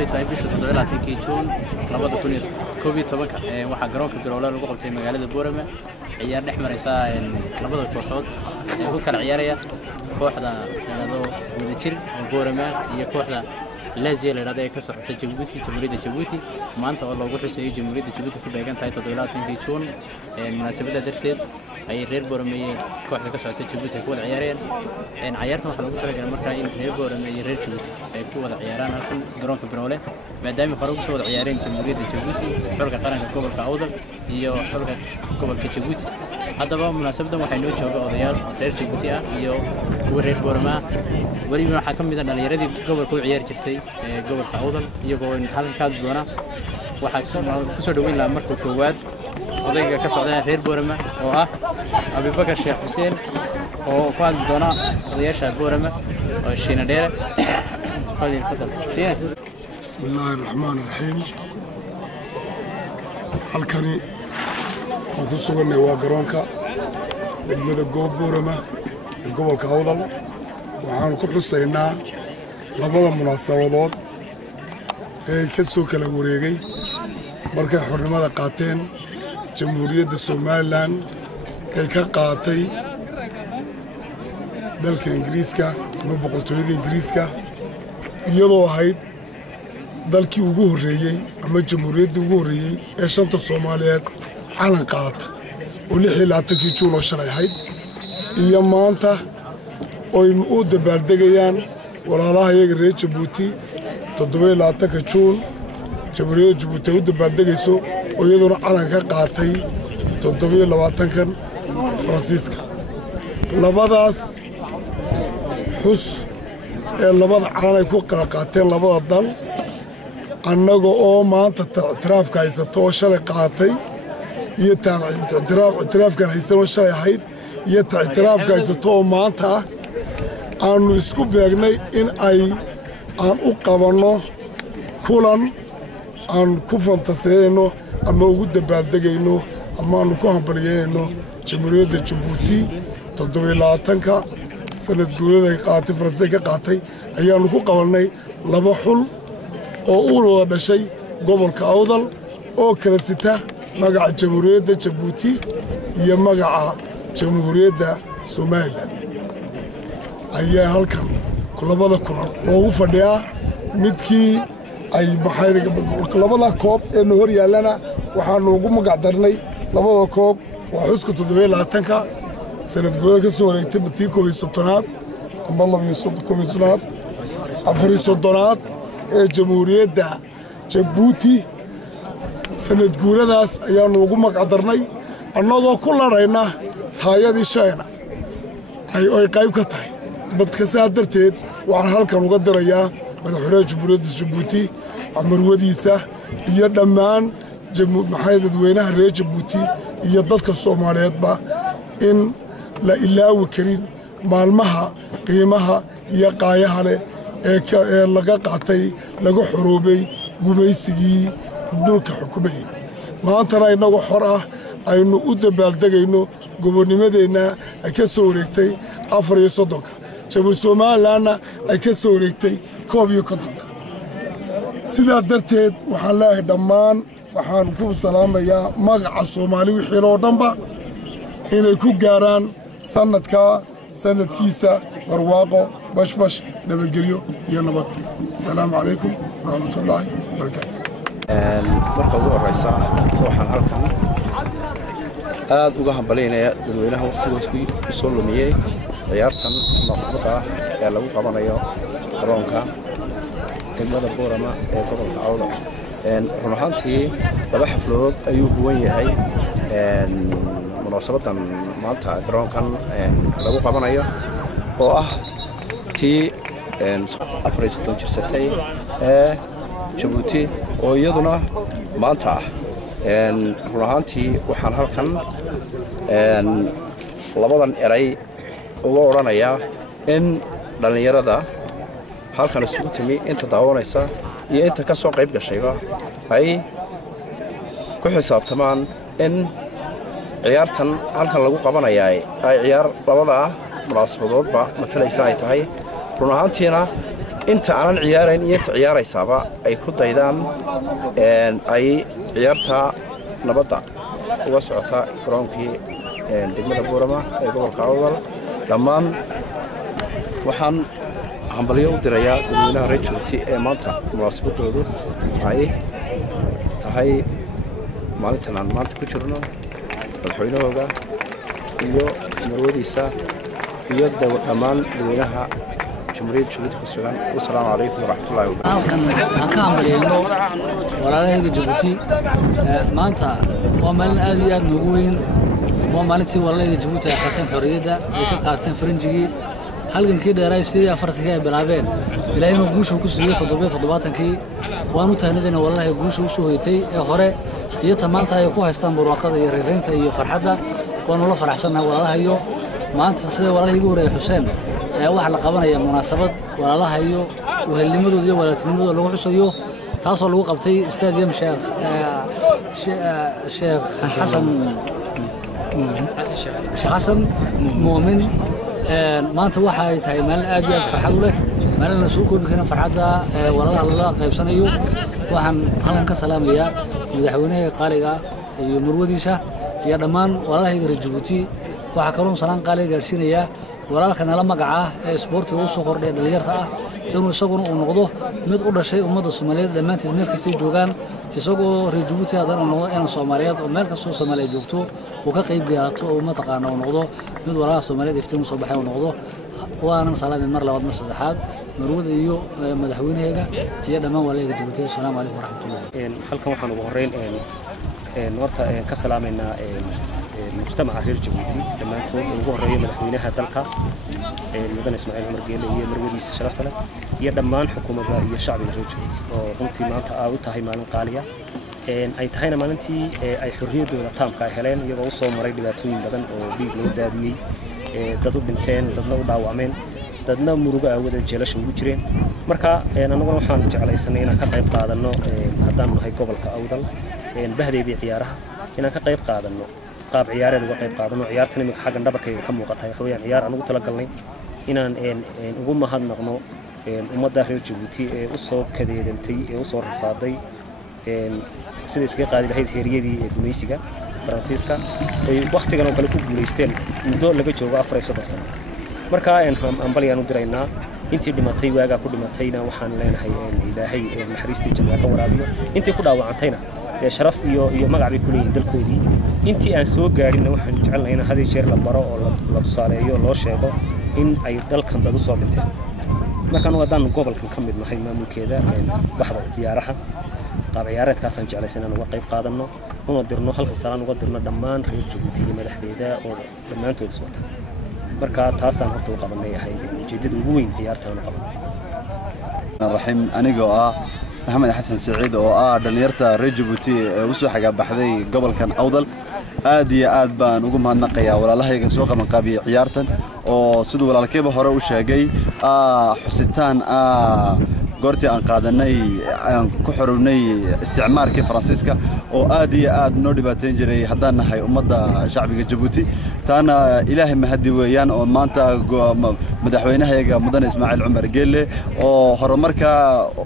maanta ay tahay bisha 7 Juun 2012 waxa garoonka Garoole lagu qabtay magaalada Boorama ciyaar dhex maraysa labada kooxood ee ku kala ciyaaraya kooxda wadajir Boorama iyo kooxda Lazio ee ka socota Djibouti Jamhuuriyadda Djibouti maanta oo lagu xusayo Jamhuuriyadda Djibouti ku dheegan tahay 7 Juun munaasabada darteed ay reer Boorama kooxda ka socota Djibouti ku wada ciyaareen ciyaartan waxa lagu talagalay markaa in reer Boorama iyo reer Djibouti ay ku wada ciyaaraan halkan garoonka Garoole maadaama hore ugu soo wada ciyaareen Jamhuuriyadda Djibouti xulka qaranka gobolka Awdal iyo xulka gobolka Djibouti haddaba munaasabadan waxay noo joogaa odayaal reer Djibouti ah iyo kuwa reer Boorama waliba waxa ka mid ah dhalinyaradii gobolka u ciyaar jirtay gobolka Awdal iyagoo halkaas doona waxa ku soo dhaweyn la markuu koowaad odayga ka socda reer Boorama oo ah Abubakar Sheekh Xuseen oo ku hadli doona odayaasha Boorama oo Shiina Dheere qalin fadal Shiina bismillaahir rahmaanir rahiim halkani oo ku suganay waa garoonka degmada Boorama ee gobolka Awdal waxaan ku xusaynaa labada munaasabadood ee ka soo kala wareegay markay xornimada qaateen Jamhuuriyadda Soomaaliland ay ka qaatay dalka Ingiriiska ama boqortooyada Ingiriiska iyadoo ahayd dalkii ugu horeeyay ama jamhuuriyadda ugu horeeyay ee shanta Soomaaliyeed calan qaata oo 26 Juun oo shalay ahayd iyo maanta oo u dabaaldegayaan walaalaha iyaga reer Djibouti 27 Juun jamhuuriyadda Djibouti u dabaaldegayso oo iyaduna calan ka qaatay 27kan Faransiiska labadaas xus ee labada calan ay ku kala qaateen labada dal annaga oo maanta ictiraafka haysato oo shalay qaatay iyo ictiraafka haysan oo shalay ahayd iyo ictiraafka haysato oo maanta aanu isku beegnay in aan u qabanno kulan aan ku fantaseyno ama ugu dabaaldegayno ama aanu ku hambalyeynayno Jamhuuriyadda Djibouti 27ka sanad guurada qaatay Faransiiska ka qaatay ayaanu ku qabanay laba xul oo u wada dhashay gobolka Awdal oo kala sita magaca Jamhuuriyadda Djibouti iyo magaca Jamhuuriyadda Soomaaliland ayaa halkan labada kulan loogu fadhiyaa midkii ay labada koob ee hor yaalana waxaanu ugu magac darnay labada koob waa xuska 27ka sanad guurada ka soo wareegtay batii 13aad ama 12aad 14aad ee Jamhuuriyadda Djibouti sanad guuradaas ayaanu ugu magac darnay annagoo ku larayna taayadii shayna ay qayb ka tahay badka darteed waxaan halkan uga dirayaa madaxweynaha Jamhuuriyadda Djibouti amarwadiisa iyo dhammaan dadweynaha reer Djibouti iyo dadka Soomaaliyeedba in la ilaawi karin maalmaha qiimaha iyo qaayaha leh ee laga qaatay laga xoroobay gumaysigii dhulka xukumayay maantana inagoo xor ah aynu u dabaaldegayno gobonnimadeena ay ka soo wareegtay 34 Jamhuuriyadda Soomaalilandna ay ka soo wareegtay 51 sidaa darteed waxaan leeyahay dhammaan waxaan ku salaamayaa magaca Soomaali wixii oo dhanba inay ku gaaraan sanadkiisa barwaaqo bashbash nabadgelyo iyo nabad assalaamu calaykum waraxmatullaahi wabarakaatu marka ugu horeysa waxaan halkan aad uga hambaleynayaa dadweynaha waqtigoodii ku soo lumiyay ciyaartan munaasabada ee lagu qabanayo garoonka degmada Boorama ee gobolka Awdal run ahaantii laba xafladood ayuu huwan yahay munaasabadan maanta garoonkan lagu qabanayo oo ah tii 14 jirsatay ee Djibouti oo iyaduna maanta run ahaantii waxaan halkan labadan eray uga oranayaa in dhalinyarada halkan isugu timi inta daawanaysa iyo inta ka soo qayb gashayba ay ku xisaabtamaan in ciyaartan halkan lagu qabanayaa ay ciyaar labada munaasabadoodba matalaysa ay tahay run ahaantiina inta aanan ciyaarayn iyo inta ciyaaraysaaba ay ku daydaan ay ciyaarta nabadda uga socota garoonkii degmada Boorama ee gobolka Awdal dhammaan waxaan hambalyo u dirayaa dadweynaha reer Jabuuti ee maanta munaasabadoodu ay tahay maalintan aan maanta ku jirno madaxweynahooda iyo marwadiisa iyo dhammaan dadweynaha جمهورية جيبوتي كسوغان والسلام عليكم ورحمة الله وبركاته. halkan ka hambalyeeyno walaalahayga Jabuuti maanta waa maalin aad iyo aad noogu weyn waa maalintii walaalahayga Jabuuti ay qaateen xorriyadda ay ka qaateen Faranjigii halgankii dheeray 40 ay bilaabeen ilaa inuu guusha ku siiyay 77kii waanu tahnidina walaalahayga guusha u soo hoytay ee hore iyo tamaanta ay ku haystaan barwaaqada iyo reereynta iyo farxadda waanu la faraxsanahay walaalahayo maanta sida walaalahayga horeey Xuseen waxa la qabanaya munaasabad walaalaha iyo wehelnimadooda iyo walaaltinimadooda lagu xusayo taasoo lagu qabtay stadium Sheekh Xasan Muumin maanta waxa ay tahay maalin aad iyo aad farxad u leh maalin la soo koobi karin farxadda walaalaha la qaybsanayo waxaan halkan ka salaamayaa madaxweynaha qaaliga iyo marwadiisa iyo dhammaan walaalahayga reer Jabuuti waxa kaloo salaan qaaliga gaarsiinaya walaalka nala magaca ee isboortiga u soo kordhay dhalinyarta ah inuu isaguna uu noqdo mid u dhashay ummadda Soomaaliyeed dhamaanteed meel kasta joogaan isagoo reer Jabuuti adan uu noqdo in Soomaaliyeed oo meel kasta Soomaaliyeed joogto uu ka qayb qaato oo ma taqaan uu noqdo mid walaalaha Soomaaliyeed iftiin soo baxay uu noqdo waana salaamin mar labaad mar saddexaad marwada iyo madaxweynaha iyo dhammaan walaalahayga Jabuuti assalaamu calaykum waraxmatullaahi halkan waxaan ugu horeyn horta ka salaameynaa مجتمع غير جيبوتي لما أنتم وجوه الرئيس مدحوينها دلكا مدن إسماعيل عمر جيل هي مرودي شرفت له هي دمان حكومة هي شعب غير جيبوتي وقمتي ما أنت أو تهي مالن قالية أي تهينا ما أنتي أي حرية دولة تام كاهلين يبغوا مريض باتوين بدن أو بيجلو دادي دادو بنتين دادنا وداوامين دادنا مروجة أو ده جلش وجرين مركا أنا نقول وحنا على سنين كقيب قادنا هدان هاي قبل كأودل بهدي بعيارها هنا كقيب قادنا qaab ciyaareed uga qayb qaadano ciyaartan imika xaggan dhabarkayga ka muuqatay waxa weeyaan ciyaar aan ugu talagalnay inaan ugu mahadnaqno ummadda reer Jabuuti ee u soo kadeedantay ee u soo rafaaday sida iska qaadi lahayd heeriyadii gumaysiga Faransiiska ay waqtigan oo kale ku guuleysteen muddo laga joogo 4 sano marka aan baliyaan u diraynaa intii dhimatay waaga ku dhimatayna waxaan leenahay ilaahay naxariistii jannada ka waraabiyo intii ku dhaawacantayna sharaf iyo magac bay ku leeyihiin dalkoodii intii aan soo gaarin waxaan jecelnahay in hadii jeer la baro oo la tusaaleeyo loo sheego in ay dalkan dad u soo dhinteen markaan wadaan gobolkan ka mid nahay maamulkeeda baxda ciyaaraha qaab ciyaareedkaas aan jeclaysan inaan uga qayb qaadano una dirno halka salaan uga dirno dhammaan reer Jabuuti iyo madaxdeeda oo dhammaantood soo wata marka taasaan horta u qabanay ahay ujeedada ugu weyn ciyaartan u qabanay raxiim anigoo محمد حسن سعيد oo dhalinyarta reer Jabuuti ee u soo xaga baxday gobolkan Awdal aad iyo aad baan ugu mahadnaqayaa walaalahayga soo qaban qaabiyay ciyaartan oo sidoo walaalkayba hore u sheegay xusitaan goortii aan qaadanay aan ku xorownay isticmaalkii Faransiiska oo aad iyo aad noo dhibaateyn jiray haddaan nahay ummadda shacbiga Jabuuti taana ilaahay mahadi weeyaan oo maanta madaxweynaha mudan Ismaaciil Cumar Geelle oo horumarka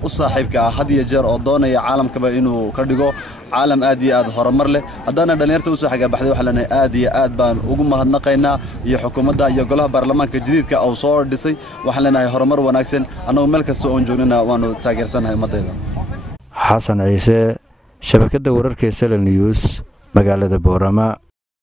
u saaxiibka ah had iyo jeer oo doonaya caalamkaba inuu ka dhigo caalam aad iyo aad horumar leh haddana dhalinyarta u soo xaga baxday waxa leenahay aad iyo aad baan ugu mahadnaqaynaa iyo xukuumadda iyo golaha baarlamaanka jadiidka oo soo dhisay waxa leenahay horumar wanaagsan annagu meel kasta oo joognana waanu taageersanahay ummadayda xasan ciise shabakada wararka Sal News magaalada Boorama